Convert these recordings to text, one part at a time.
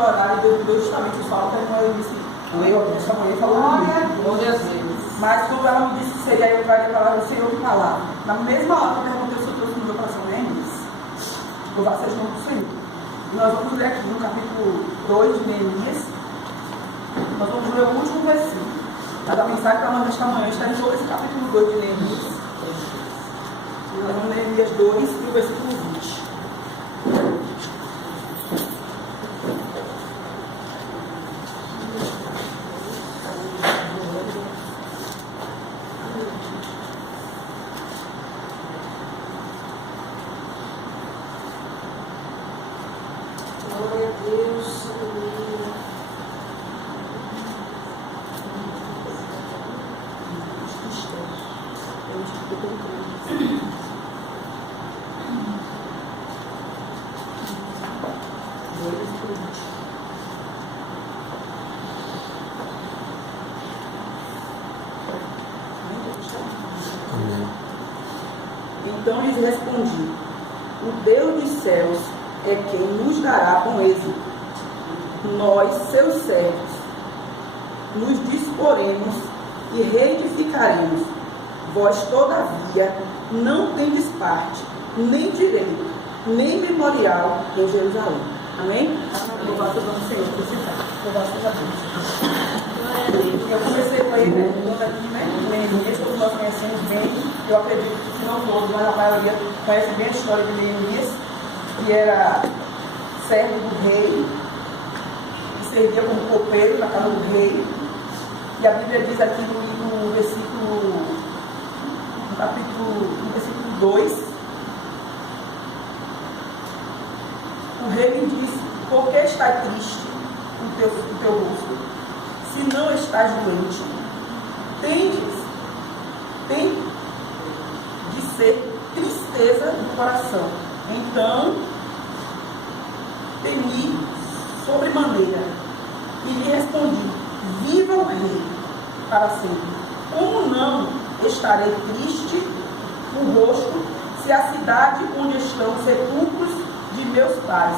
naquele horário e Deus deu justamente o salto, aí eu disse, eu chamei e falou comigo. Mas quando ela me disse que seria eu traria a palavra, o Senhor me falava. Na mesma hora que eu perguntei se eu trouxe no meu coração, Neemias. Louvado seja o nome do Senhor. E nós vamos ler aqui no capítulo 2 de Neemias. Nós vamos ler o último versículo. Mas a mensagem para nós nesta manhã está em todo esse capítulo 2 de Neemias. E nós vamos ler Neemias 2 e o versículo 20. Glória a Deus, aleluia. Então lhes respondi: o Deus dos céus é quem nos dará com êxito. Nós, seus servos, nos disporemos e reedificaremos. Vós, todavia, não tendes parte, nem direito, nem memorial em Jerusalém. Amém? Louvado seja o Senhor, por citar. Louvado seja Deus. Eu comecei com ele, todos aqui, Neemias, todos nós conhecemos bem. Eu acredito que não todos, mas a maioria conhece bem a história de Neemias, que era servo do rei, que servia como copeiro na casa do rei. E a Bíblia diz aqui no versículo 2, o rei lhe disse: por que estás triste o teu rosto, se não estás doente? Tem de ser tristeza do coração. Então temi sobremaneira e lhe respondi: viva o rei para sempre. Como não estarei triste o rosto, se a cidade onde estão os sepulcros de meus pais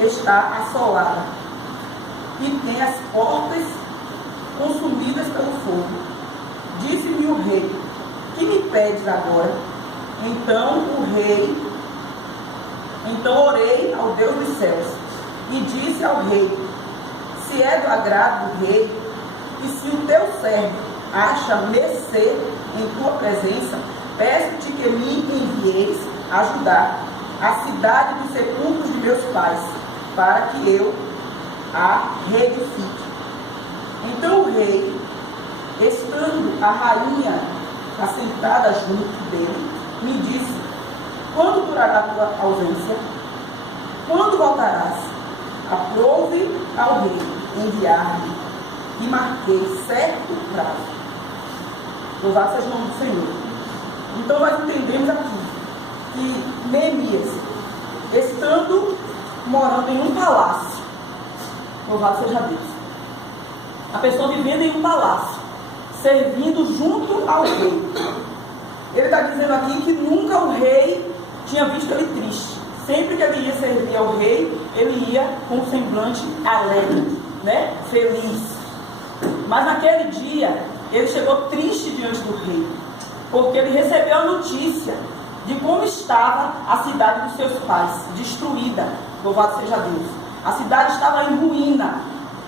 está assolada e tem as portas consumidas pelo fogo? Disse-me o rei: que me pedes agora? Então orei ao Deus dos céus e disse ao rei: se é do agrado do rei, e se o teu servo acha mercê em tua presença, peço-te que me envieis ajudar a cidade dos sepulcros de meus pais, para que eu a reedifique. Então o rei, estando a rainha assentada junto dele, me disse: quando durará a tua ausência? Quando voltarás? Aprove ao rei enviar-me, e marquei certo prazo. Louvado seja o nome do Senhor. Então nós entendemos aqui que Neemias, estando morando em um palácio, louvado seja Deus, a pessoa vivendo em um palácio, servindo junto ao rei, ele está dizendo aqui que nunca o rei tinha visto ele triste. Sempre que ele ia servir ao rei, ele ia com um semblante alegre, né? Feliz. Mas naquele dia, ele chegou triste diante do rei, porque ele recebeu a notícia de como estava a cidade dos seus pais, destruída. Louvado seja Deus. A cidade estava em ruína.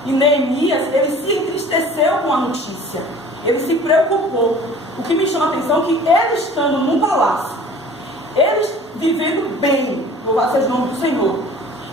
E Neemias, ele se entristeceu com a notícia. Ele se preocupou. O que me chama a atenção é que ele estando num palácio, ele vivendo bem, louvado seja o nome do Senhor,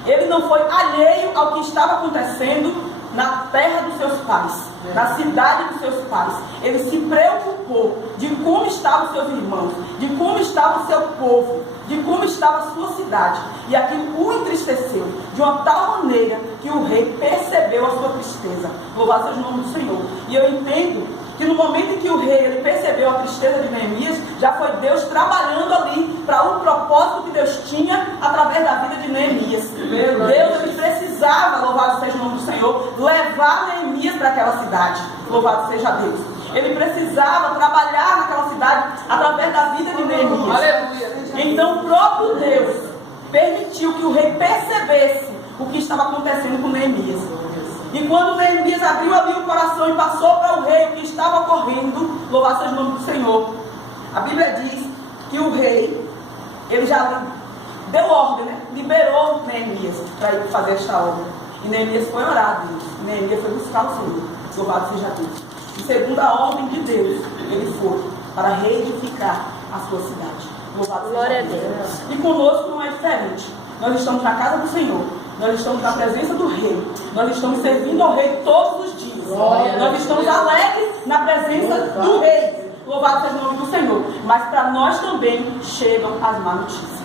ele não foi alheio ao que estava acontecendo na terra dos seus pais, na cidade dos seus pais. Ele se preocupou de como estavam os seus irmãos, de como estava o seu povo, de como estava a sua cidade. E aquilo o entristeceu de uma tal maneira que o rei percebeu a sua tristeza. Louvado seja o nome do Senhor. E eu entendo que no momento em que o rei ele percebeu a tristeza de Neemias, já foi Deus trabalhando ali para um propósito que Deus tinha através da vida de Neemias. Deus ele precisava, louvado seja o nome do Senhor, levar Neemias para aquela cidade. Louvado seja Deus. Ele precisava trabalhar naquela cidade através da vida de Neemias. Aleluia. Então o próprio Deus permitiu que o rei percebesse o que estava acontecendo com Neemias. E quando Neemias abriu ali o coração e passou para o rei o que estava ocorrendo, louvado seja o nome do Senhor. A Bíblia diz que o rei, ele já deu ordem, né? Liberou Neemias para ir fazer esta obra. E Neemias foi orar a Deus. Neemias foi buscar o Senhor. Louvado seja Deus. E segundo a ordem de Deus, ele foi para reedificar a sua cidade. Louvado seja Deus. E conosco não é diferente. Nós estamos na casa do Senhor. Nós estamos na presença do rei. Nós estamos servindo ao rei todos os dias. Nós estamos alegres na presença do rei. Louvado seja o nome do Senhor. Mas para nós também chegam as más notícias.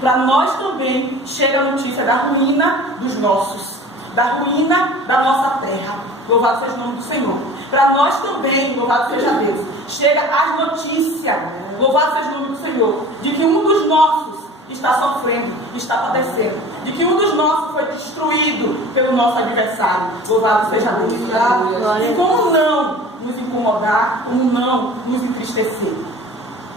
Para nós também chega a notícia da ruína dos nossos. Da ruína da nossa terra. Louvado seja o nome do Senhor. Para nós também, louvado seja Deus, chega a notícia, louvado seja o nome do Senhor, de que um dos nossos está sofrendo, está padecendo, de que um dos nossos foi destruído pelo nosso adversário. Louvado seja Deus. E como não nos incomodar, como não nos entristecer,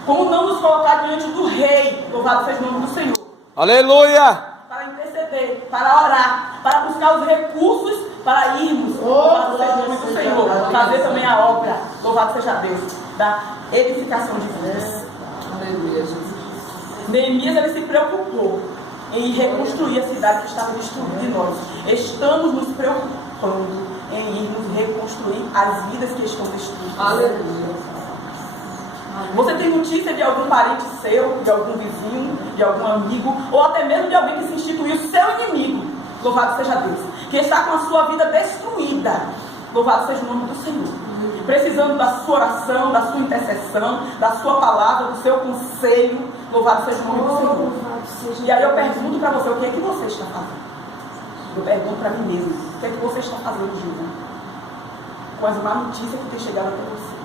como não nos colocar diante do rei, louvado seja o nome do Senhor. Aleluia! Para interceder, para orar, para buscar os recursos para irmos, louvado seja o nome do Senhor, fazer também a obra, louvado seja Deus, da edificação de vidas. Aleluia, Jesus. Neemias, ele se preocupou em reconstruir a cidade que estava destruída de nós. Estamos nos preocupando em irmos reconstruir as vidas que estão destruídas. Aleluia. Você tem notícia de algum parente seu, de algum vizinho, de algum amigo, ou até mesmo de alguém que se instituiu seu inimigo, louvado seja Deus, que está com a sua vida destruída, louvado seja o nome do Senhor, precisando da sua oração, da sua intercessão, da sua palavra, do seu conselho, louvado seja o nome do Senhor. E aí eu pergunto para você, o que é que você está fazendo? Eu pergunto para mim mesmo, o que é que você está fazendo, Júlia? Com as más notícias que tem chegado até você.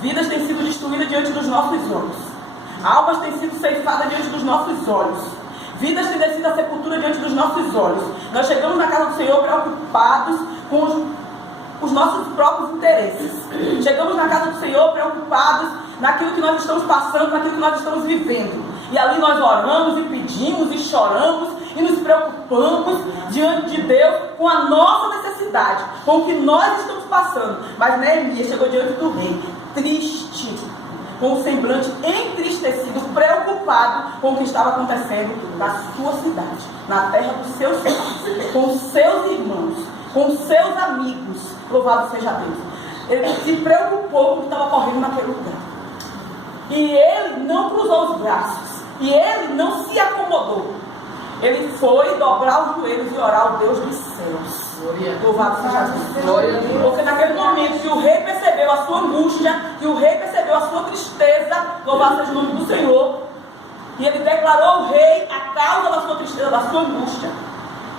Vidas têm sido destruídas diante dos nossos olhos. Almas têm sido ceifadas diante dos nossos olhos. Vidas têm descido à sepultura diante dos nossos olhos. Nós chegamos na casa do Senhor preocupados com os nossos próprios interesses. Chegamos na casa do Senhor preocupados naquilo que nós estamos passando, naquilo que nós estamos vivendo. E ali nós oramos e pedimos e choramos e nos preocupamos diante de Deus com a nossa necessidade, com o que nós estamos passando. Mas Neemias chegou diante do rei, triste, com o semblante entristecido, preocupado com o que estava acontecendo na sua cidade, na terra dos seus pais, com seus irmãos, com seus amigos. Louvado seja Deus. Ele se preocupou com o que estava ocorrendo naquele lugar. E ele não cruzou os braços. E ele não se acomodou. Ele foi dobrar os joelhos e orar ao Deus dos céus. Louvado seja Deus. Porque naquele momento que o rei percebeu a sua angústia, que o rei percebeu a sua tristeza, louvado seja o nome do Senhor, e ele declarou ao rei a causa da sua tristeza, da sua angústia.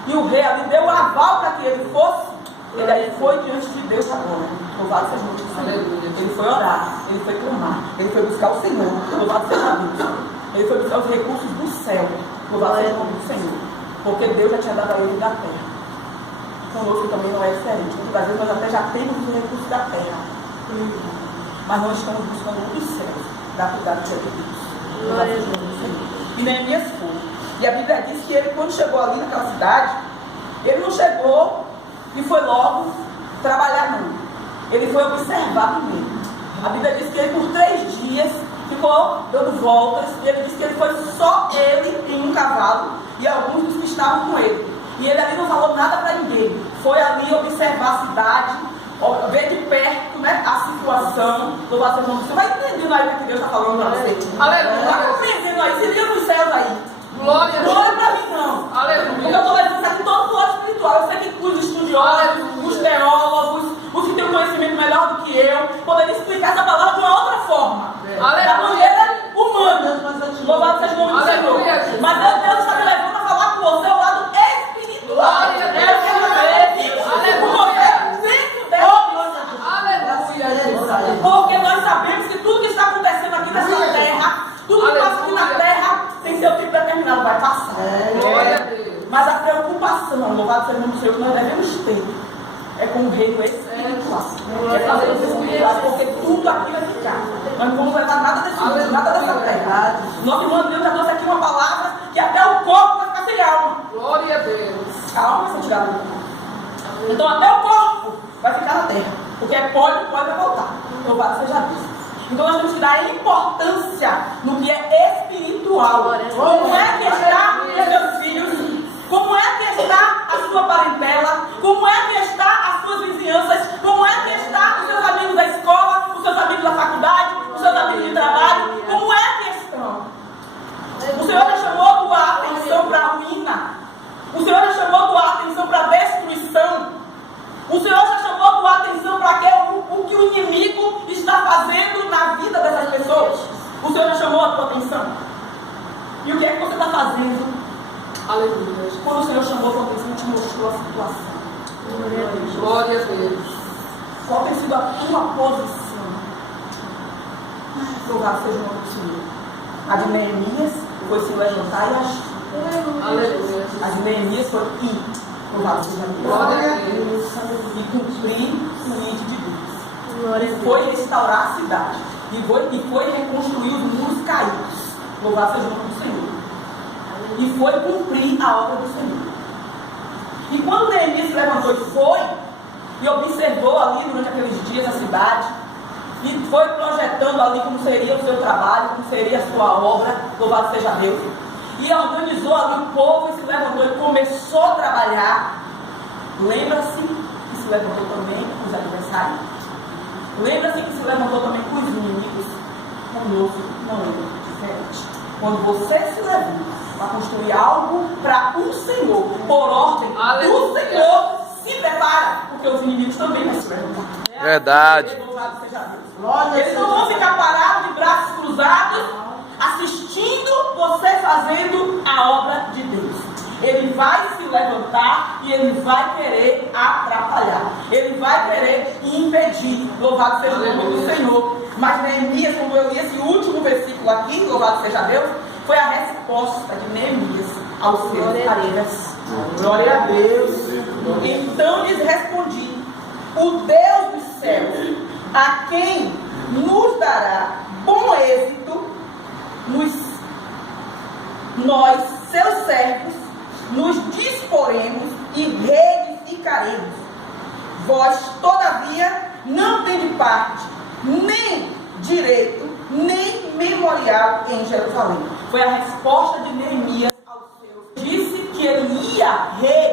E o rei ali deu o aval para que ele fosse. Ele aí foi diante de Deus agora. Louvado seja o nome do Senhor. Ele foi orar, ele foi clamar, ele foi buscar o Senhor. Louvado seja Deus. Ele foi buscar os recursos do céu. Louvado seja o nome do Senhor. Porque Deus já tinha dado a ele da terra. Conosco também não é diferente. Muitas vezes nós até já temos os recursos da terra. Mas nós estamos buscando o dos céus. Da cuidado de Deus. Louvado seja o nome do Senhor. E Neemias foi. E a Bíblia diz que ele, quando chegou ali naquela cidade, ele não chegou e foi logo trabalhar, não. Ele foi observar primeiro. A Bíblia diz que ele, por 3 dias, ficou dando voltas. E ele disse que ele foi só ele em um cavalo e alguns dos que estavam com ele. E ele ali não falou nada para ninguém. Foi ali observar a cidade, ver de perto, né, a situação. Louvado seja o nome do Senhor. Vai entendendo aí o que Deus está falando para você. Aleluia. Vai compreendendo aí. Se liga nos céus aí. Glória para mim não. Aleluia. Porque eu estou levando isso aqui todo o lado espiritual. Eu sei que os estudiosos, os teólogos, os que têm um conhecimento melhor do que eu, poderiam explicar essa palavra de uma outra forma. Da maneira humana. Louvado seja o nome do Senhor. Mas Deus está me levando a falar com você o lado espiritual. Glória a Deus. Porque nós sabemos que tudo que está acontecendo aqui nessa terra, tudo que passa aqui na terra, tem seu tipo determinado, vai passar. Glória a Deus. Mas a preocupação, louvado seja o nome do Senhor, que nós devemos ter é com o reino espiritual. É fazer os espirituais, porque tudo aqui vai ficar. Nós não vamos levar nada desse mundo, nada dessa terra. Nosso irmão Deus já trouxe aqui uma palavra que até o corpo vai ficar sem alma. Glória a Deus. A alma vai ser tirada do corpo. Então até o corpo vai ficar na terra. Porque é pó e vai voltar. Louvado seja Deus. Então nós temos que dar importância no que é espiritual. Como é que está os seus filhos? Como é que está a sua parentela? Como é que está as suas vizinhanças? Como é que está os seus amigos da escola? Os seus amigos da faculdade? Os seus amigos de trabalho? Como é que estão? O Senhor já chamou tua atenção para a ruína. O Senhor já chamou tua atenção para a destruição. O Senhor já chamou tua atenção para o que o inimigo está fazendo na vida dessas pessoas. O Senhor já chamou a tua atenção. E o que é que você está fazendo? Aleluia. Quando o Senhor chamou a tua atenção, te mostrou a situação. Glória a Deus. Qual tem sido a tua posição? Louvado seja o nome do Senhor. A de Neemias foi se levantar e agir. Aleluia. A de Neemias foi ir. Louvado seja Deus. Glória a Deus. E cumprir o ídolo de Deus. E foi restaurar a cidade. E foi reconstruir os muros caídos. Louvado seja o nome do Senhor. E foi cumprir a obra do Senhor. E quando Neemias se levantou e foi, e observou ali durante aqueles dias a cidade, e foi projetando ali como seria o seu trabalho, como seria a sua obra, louvado seja Deus, e organizou ali o povo e se levantou e começou a trabalhar. Lembra-se que se levantou também com os adversários? Lembra-se que se levantou também com os inimigos? Conosco não é diferente. Quando você se levanta para construir algo para o Senhor, por ordem do Senhor, se prepara, porque os inimigos também vão se levantar. Verdade. Louvado seja Deus. Eles não vão ficar parados de braços cruzados, assistindo você fazendo a obra de Deus. Ele vai se levantar e ele vai querer atrapalhar. Ele vai querer impedir. Louvado seja o nome do Senhor. Mas Neemias, quando eu li esse último versículo aqui, louvado seja Deus, foi a resposta de Neemias aos seus paredes. Glória a Deus. Então lhes respondi: o Deus dos céus, a quem nos dará bom êxito, nós, seus servos, nos disporemos e reedificaremos. Vós, todavia, não tendes parte, nem direito, nem memorial em Jerusalém. Foi a resposta de Neemias aos seus. Disse que ele ia reedificar